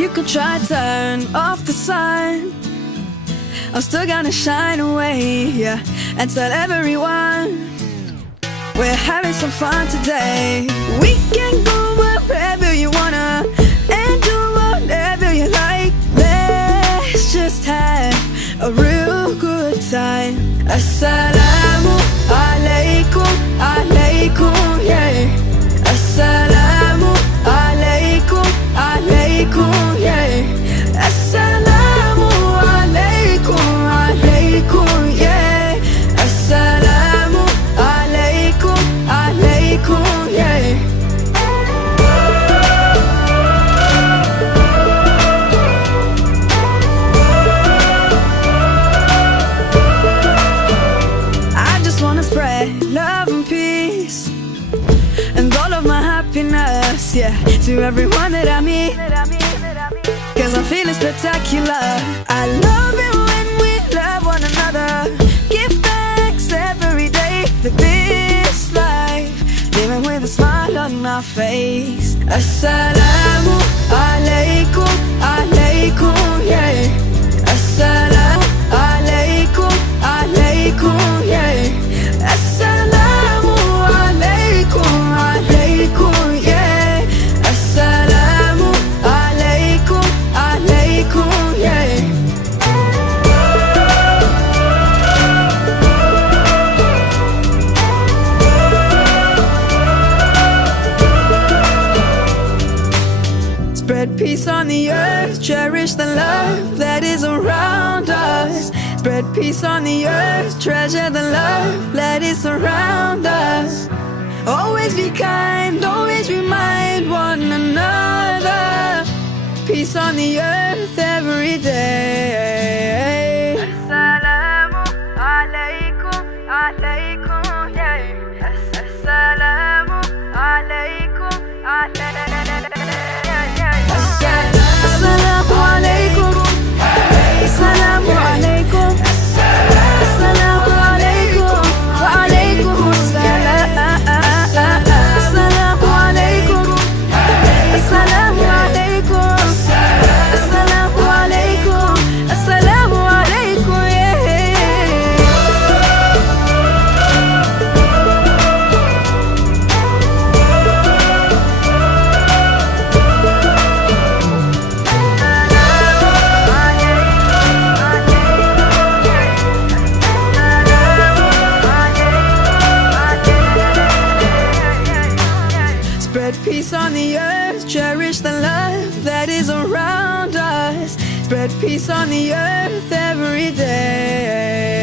You could try turn off the sun, I'm still gonna shine away, yeah, and tell everyone we're having some fun today. We can go wherever you wanna and do whatever you like. Let's just have a real good time. Assalamu alaikum, alaikum, yeah. Assalamu alaikum, alaikum, yeah. Assalamu alaikum, alaikum, yeah. Assalamu alaikum, alaikum, yeah. I just wanna spread love and peace and all of my happiness, yeah, to everyone that I meet, 'cause I'm feeling spectacular. I love it when we love one another. Give thanks every day for this life, living with a smile on our face. Assalamu alaikum, alaikum, yeah. Assalamu alaikum, alaikum, yeah. Assalamu alaikum, alaikum, yeah. Assalamu alaikum, alaikum, yeah. Spread peace on the earth, cherish the love that is around us. Spread peace on the earth, treasure the love that is around us. Always be kind, always remind one another. Peace on the earth every day. Assalamu alaikum, alaikum, yeah. Assalamu alaikum, alaikum. Assalamu alaikum, assalamu alaikum, assalamu alaikum, wa alaikum assalam. Assalamu alaikum, assalamu alaikum, assalamu alaikum, assalamu alaikum, yeah. Spread peace on the earth, cherish the love that is around us. Spread peace on the earth every day.